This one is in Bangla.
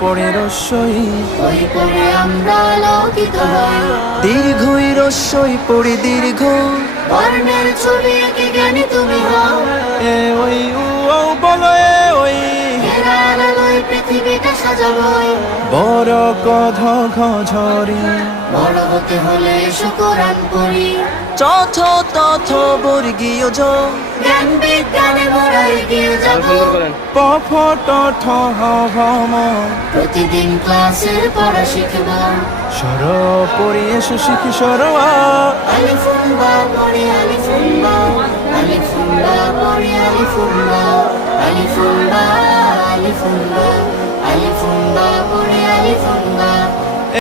পড়ে রস্যই, ওই পড়ে আমরা আলোকিত হই। দীর্ঘই রস্যই পড়ে দীর্ঘ, বর্ণের ছবি এঁকে জ্ঞানী তুমি হও। এ ওই উ ও বলো এ ওই, হেরার আলোয় পৃথিবীটা সাজাবই। বড় কধ ঘ ঝরি, বড় হতে হলে এসো কোরআন পড়ি। চথ তথ বর্গীয় জ, জ্ঞান বিজ্ঞানে মোরা এগিয়ে যাব। প ফ ট ঠ হ ভ ম, প্রতিদিন ক্লাসের পড়া শিখব। সর পড়ি এসো শিখি সর আ, আলিফুন বা পড়ি আলিফুন বা, আলিফুন বা পড়ি আলিফুন বা, আলিফুন বা আলিফুন বা, আলিফুন বা পড়ি আলিফুন বা।